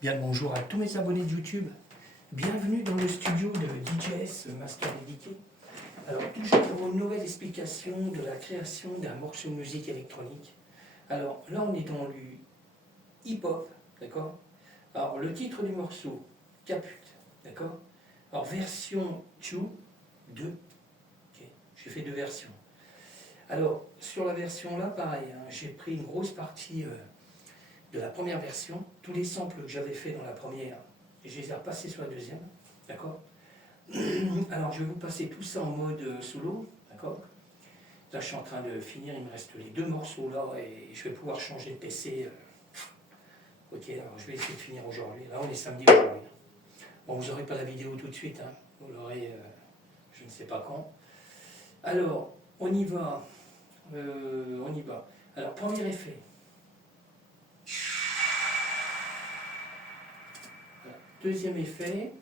Bien le bonjour à tous mes abonnés de YouTube. Bienvenue dans le studio de DJS Master Dediqué. Alors toujours pour une nouvelle explication de la création d'un morceau de musique électronique. Alors là on est dans le hip-hop, d'accord. Alors le titre du morceau, Caput, d'accord. Alors version 2, okay. J'ai fait deux versions. Alors sur la version là pareil, hein, j'ai pris une grosse partie de la première version, tous les samples que j'avais fait dans la première, je les ai repassés sur la deuxième, d'accord. Alors je vais vous passer tout ça en mode solo, d'accord. Là je suis en train de finir, il me reste les deux morceaux là et je vais pouvoir changer de PC. Ok, alors je vais essayer de finir aujourd'hui. Là on est samedi aujourd'hui. Bon, vous n'aurez pas la vidéo tout de suite, hein. Vous l'aurez je ne sais pas quand. Alors, on y va. On y va. Alors, premier effet. Deuxième effet.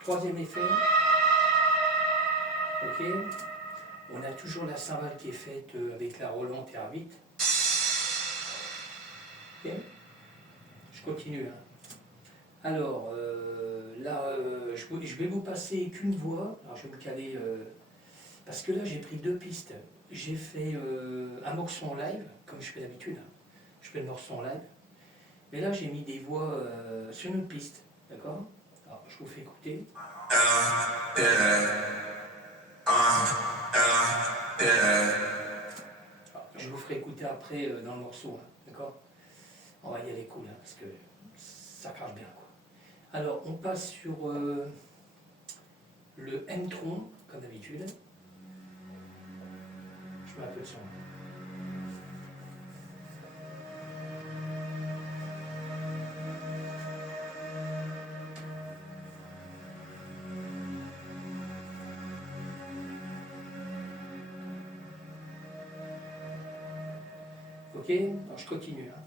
Troisième effet. Ok. On a toujours la cymbale qui est faite avec la Roland TR8. Ok. Je continue. Hein. Alors, là, je vais vous passer qu'une voix. Alors, je vais me caler. Parce que là, j'ai pris deux pistes. J'ai fait un morceau en live, comme je fais d'habitude. Je fais le morceau en live. Mais là, j'ai mis des voix sur une piste. D'accord. Alors, je vous fais écouter. Alors, je vous ferai écouter après dans le morceau. Hein, d'accord. On va y aller cool, hein, parce que ça crache bien. Quoi. Alors, on passe sur le M-Tron, comme d'habitude. Je mets un peu de son. Ok, alors je continue. Hein.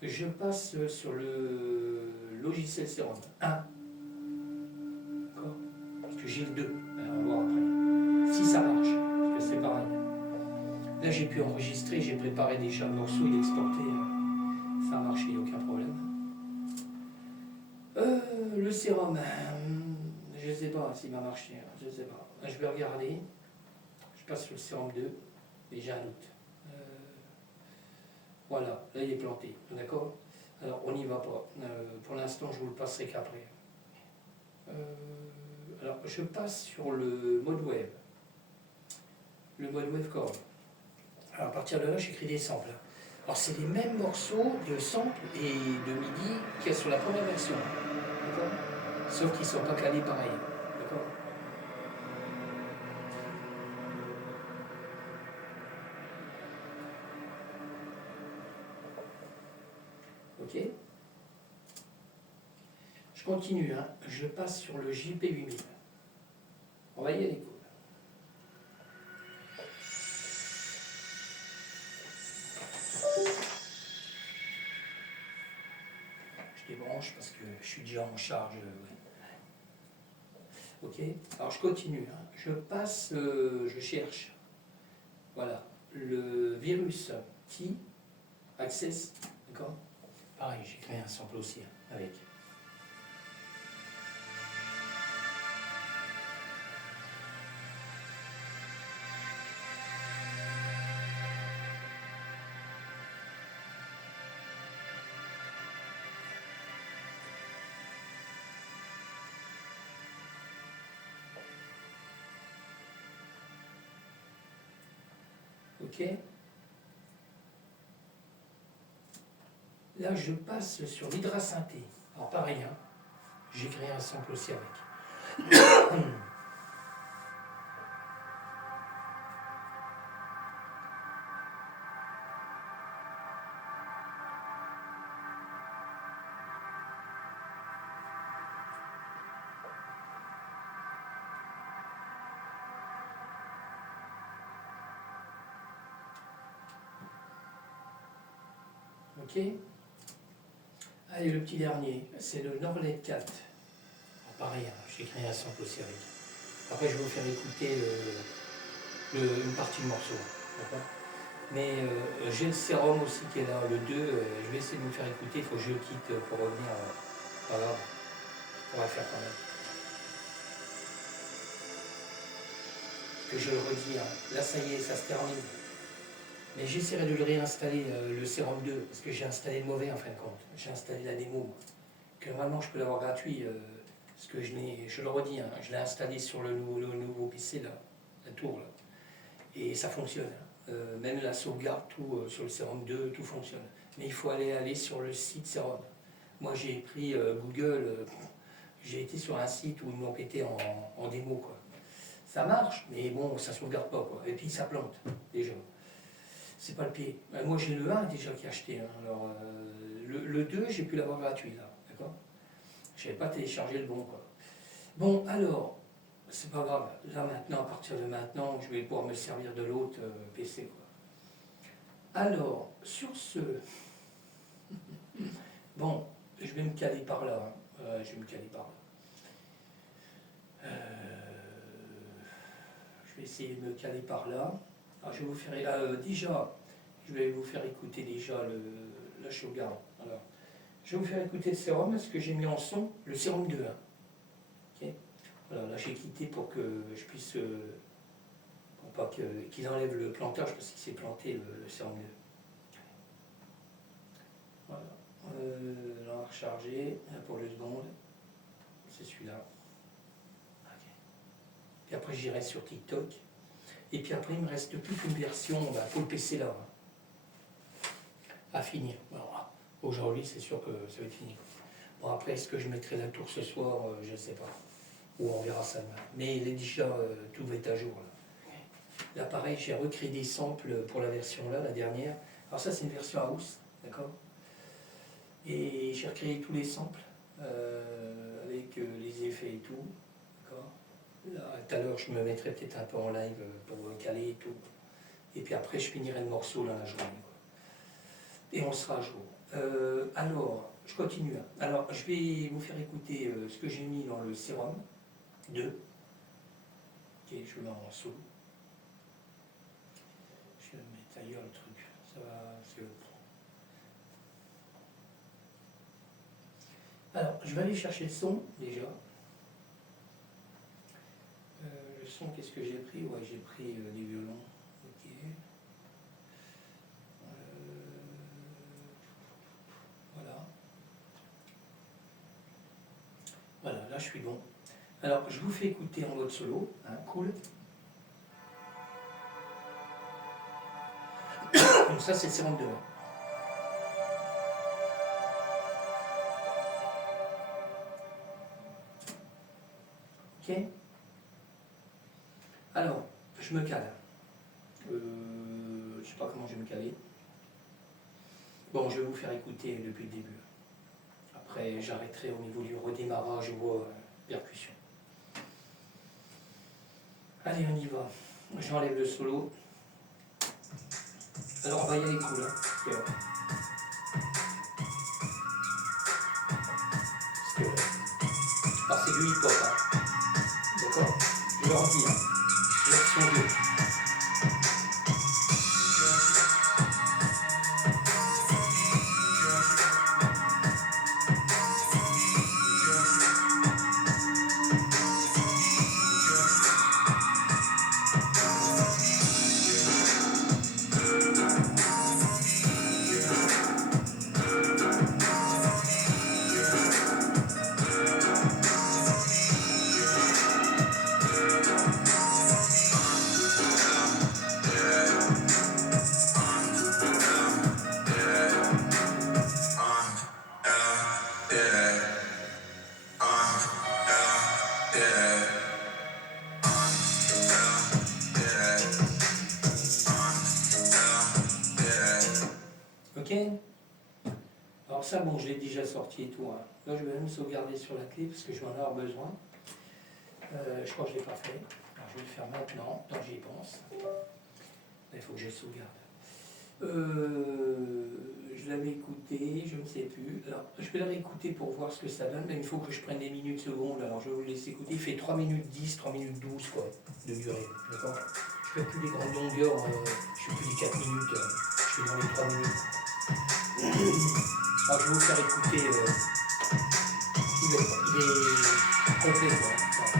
Je passe sur le logiciel Serum 1. D'accord. Parce que j'ai le 2. Alors, on va voir après. Si ça marche, parce que c'est pareil. Là, j'ai pu enregistrer, j'ai préparé déjà le morceau, il est exporté. Ça a marché, il n'y a aucun problème. Le sérum, je ne sais pas s'il va marcher, je ne sais pas. Je vais regarder. Je passe sur le sérum 2, et j'ai un doute. Voilà, là il est planté, d'accord. Alors on n'y va pas. Pour l'instant, je vous le passerai qu'après. Alors je passe sur le mode web. Le mode web chord. Alors à partir de là, j'écris des samples. Alors c'est les mêmes morceaux de samples et de MIDI qu'il y a sur la première version. D'accord. Sauf qu'ils ne sont pas calés pareil. D'accord. Ok. Je continue, hein. Je passe sur le JP8000. On va y aller cool. Je débranche parce que je suis déjà en charge. Ouais. Ok, alors je continue. Hein. Je passe, je cherche. Voilà, le virus T Access, d'accord. Pareil, j'ai créé un sample aussi hein, avec. Ok. Là, je passe sur l'hydrasynthé. Alors pareil, hein, j'ai créé un sample aussi avec. Ok. Allez, le petit dernier, c'est le Norlet 4. Alors, pareil, hein, j'ai créé un sample aussi avec. Après, je vais vous faire écouter une partie du morceau. D'accord. Mais j'ai le sérum aussi qui est là, le 2, je vais essayer de me faire écouter, il faut que je le quitte pour revenir. Pas grave, on va le faire quand même. Parce que je le redis, hein, là ça y est, ça se termine. Mais j'essaierai de le réinstaller, le sérum 2, parce que j'ai installé le mauvais en fin de compte. J'ai installé la démo, que normalement je peux l'avoir gratuit, parce que je le redis, hein, je l'ai installé sur le nouveau PC là, la tour là, et ça fonctionne. Même la sauvegarde, tout sur le sérum 2, tout fonctionne. Mais il faut aller sur le site sérum. Moi j'ai pris Google, j'ai été sur un site où ils m'ont pété en démo quoi. Ça marche, mais bon, ça sauvegarde pas quoi. Et puis ça plante déjà. C'est pas le pied. Moi j'ai le 1 déjà qui a acheté. Hein. Alors le 2, j'ai pu l'avoir gratuit là, d'accord. Je n'avais pas téléchargé le bon quoi. Bon alors, c'est pas grave. Là maintenant, à partir de maintenant, je vais pouvoir me servir de l'autre PC quoi. Alors, sur ce, bon, je vais me caler par là. Hein. Je vais me caler par là. Je vais essayer de me caler par là. Alors je vais vous faire déjà, je vais vous faire écouter déjà la Shogun. Alors, je vais vous faire écouter le sérum, parce que j'ai mis en son le sérum 2. Hein. Okay. Voilà, là j'ai quitté pour que je puisse, pour pas qu'il enlève le plantage, parce qu'il s'est planté le sérum 2. Voilà. Là on va recharger pour le seconde. C'est celui-là. Okay. Puis après j'irai sur TikTok. Et puis après, il ne me reste plus qu'une version pour le PC là, hein, à finir. Aujourd'hui, c'est sûr que ça va être fini. Bon, après, est-ce que je mettrai la tour ce soir je ne sais pas. Ou on verra ça demain. Mais il est déjà, tout va être à jour. Là, pareil, j'ai recréé des samples pour la version là, la dernière. Alors ça, c'est une version house, d'accord. Et j'ai recréé tous les samples, avec les effets et tout, d'accord. Tout à l'heure, je me mettrai peut-être un peu en live pour caler et tout. Et puis après, je finirai le morceau là la journée. Et on sera à jour. Alors, je continue. Alors, je vais vous faire écouter ce que j'ai mis dans le sérum 2. Ok, je le mets en solo. Je vais mettre ailleurs le truc. Ça va. Alors, je vais aller chercher le son déjà. Le son, qu'est-ce que j'ai pris? Ouais, j'ai pris des violons. Ok. Voilà. Voilà, là je suis bon. Alors, je vous fais écouter en mode solo, hein, cool. Donc ça, c'est le sérum 2. Ok. Alors, je me cale. Je ne sais pas comment je vais me caler. Bon, je vais vous faire écouter depuis le début. Après, j'arrêterai au niveau du redémarrage ou percussion. Allez, on y va. J'enlève le solo. Alors, on va y aller cool. Hein. C'est du hip-hop. Hein. D'accord. Je leur dis. Hein. Version 2. Ok. Alors ça, bon, je l'ai déjà sorti et tout. Hein. Là, je vais même sauvegarder sur la clé parce que je vais en avoir besoin. Je crois que je ne l'ai pas fait. Alors, je vais le faire maintenant, tant que j'y pense. Il faut que je sauvegarde. Je l'avais écouté, je ne sais plus. Alors, je vais le réécouter pour voir ce que ça donne, mais il faut que je prenne des minutes secondes. Alors, je vais vous laisser écouter. Il fait 3 minutes 10, 3 minutes 12 quoi, de durée. D'accord. je fais plus les grandes longueurs, je fais plus les 4 minutes, je suis dans les 3 minutes. Alors je vais vous faire écouter, il est complet quoi. Voilà.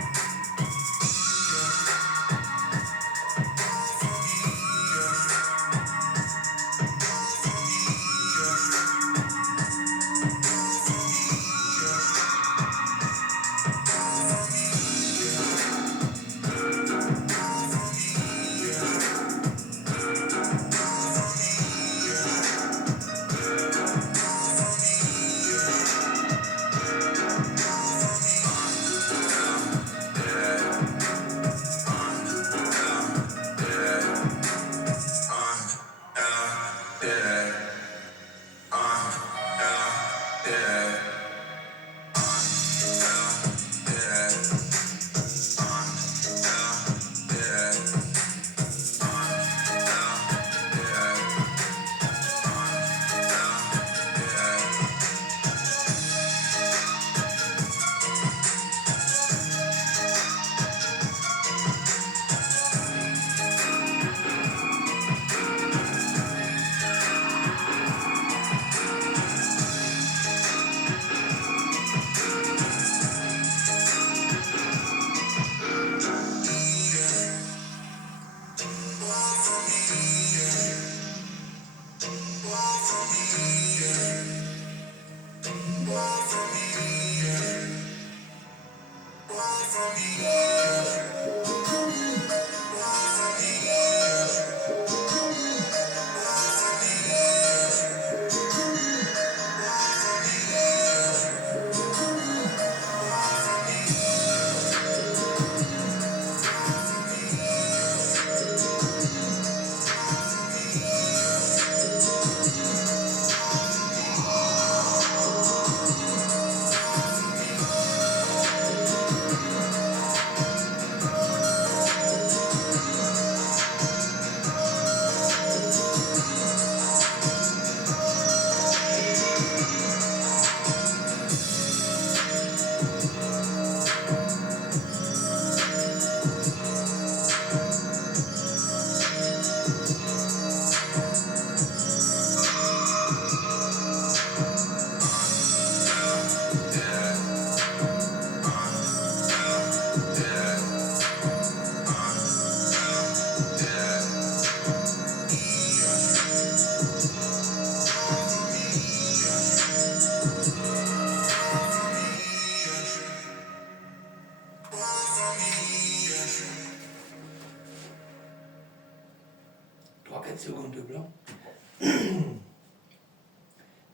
Trois 4 secondes de blanc.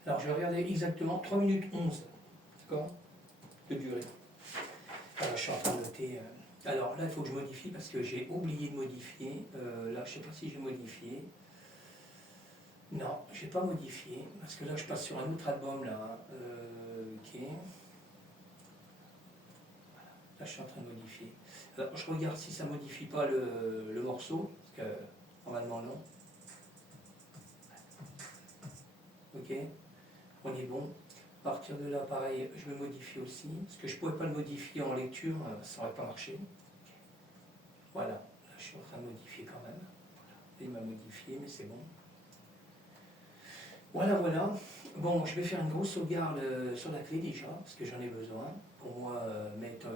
Alors je vais regarder exactement 3 minutes 11, d'accord, de durée. Alors je suis en train de noter. Alors là il faut que je modifie parce que j'ai oublié de modifier. Là je ne sais pas si j'ai modifié. Non, je n'ai pas modifié parce que là je passe sur un autre album là. Ok. Là je suis en train de modifier. Alors je regarde si ça ne modifie pas le morceau, parce que normalement non. Ok. On est bon. À partir de là, pareil, je vais modifier aussi, parce que je ne pouvais pas le modifier en lecture, ça n'aurait pas marché. Voilà, là je suis en train de modifier quand même. Il m'a modifié, mais c'est bon. Voilà, voilà. Bon, je vais faire une grosse sauvegarde sur la clé déjà, parce que j'en ai besoin. Pour moi, mettre...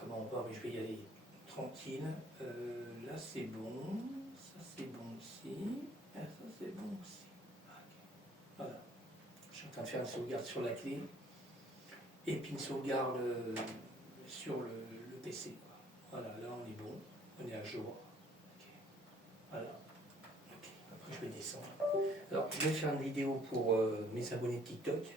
comment on va, mais je vais y aller tranquille. Là c'est bon, ça c'est bon aussi, ça c'est bon aussi. Voilà. Je suis en train de faire une sauvegarde sur la clé et puis une sauvegarde sur le PC. Voilà, là on est bon, on est à jour. Okay. Voilà. Okay. Après je vais descendre. Alors je vais faire une vidéo pour mes abonnés de TikTok.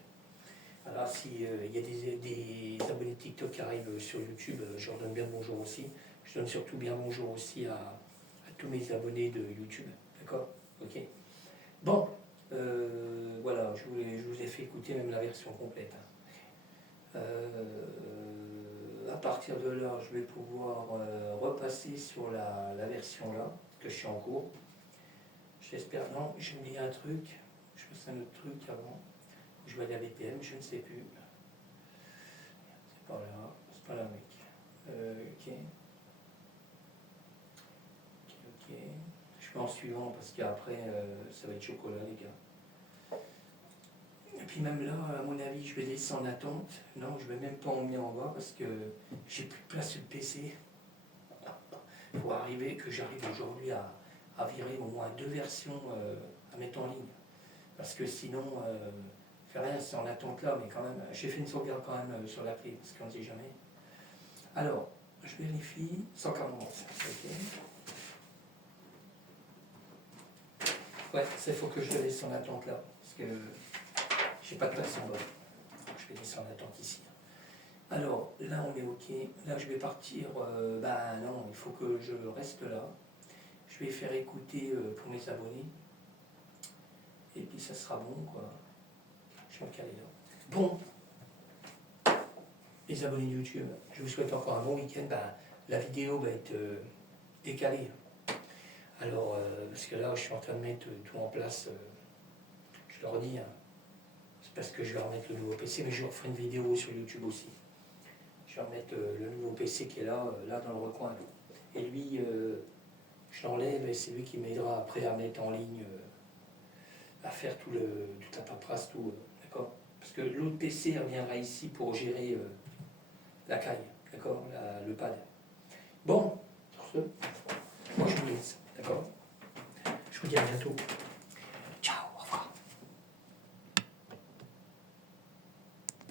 Alors s'il y a des abonnés de TikTok qui arrivent sur YouTube, je leur donne bien bonjour aussi. Je donne surtout bien bonjour aussi à tous mes abonnés de YouTube. D'accord? Ok. Bon. Voilà, je vous ai fait écouter même la version complète. À partir de là, je vais pouvoir repasser sur la version là, que je suis en cours. J'espère, non, j'ai oublié un truc, je faisais un autre truc avant, je vais aller à BPM, je ne sais plus. C'est pas là, mec. Ok. Je mets en suivant parce qu'après, ça va être chocolat, les gars. Et puis même là, à mon avis, je vais laisser en attente. Non, je vais même pas emmener en bas parce que j'ai plus de place sur le PC. Il faut arriver que j'arrive aujourd'hui à virer au moins 2 versions à mettre en ligne. Parce que sinon, faire rien, c'est en attente là, mais quand même, j'ai fait une sauvegarde quand même sur la clé, parce qu'on ne sait jamais. Alors, je vérifie, 140, ok. Ouais, ça, il faut que je le laisse en attente là, parce que j'ai pas de place en bas. Donc, je vais laisser en attente ici. Alors, là, on est ok. Là, je vais partir, ben non, il faut que je reste là. Je vais faire écouter pour mes abonnés. Et puis, ça sera bon, quoi. Je vais me caler là. Bon, les abonnés YouTube, je vous souhaite encore un bon week-end. Ben, la vidéo va être décalée. Alors, parce que là, je suis en train de mettre tout en place. Je leur dis, hein, c'est parce que je vais remettre le nouveau PC, mais je referai une vidéo sur YouTube aussi. Je vais remettre le nouveau PC qui est là, là dans le recoin. Et lui, je l'enlève et c'est lui qui m'aidera après à mettre en ligne, à faire toute la paperasse, tout, d'accord? Parce que l'autre PC reviendra ici pour gérer la caille, d'accord? Le pad. Bon, sur ce, moi je vous laisse, d'accord? Je vous dis à bientôt.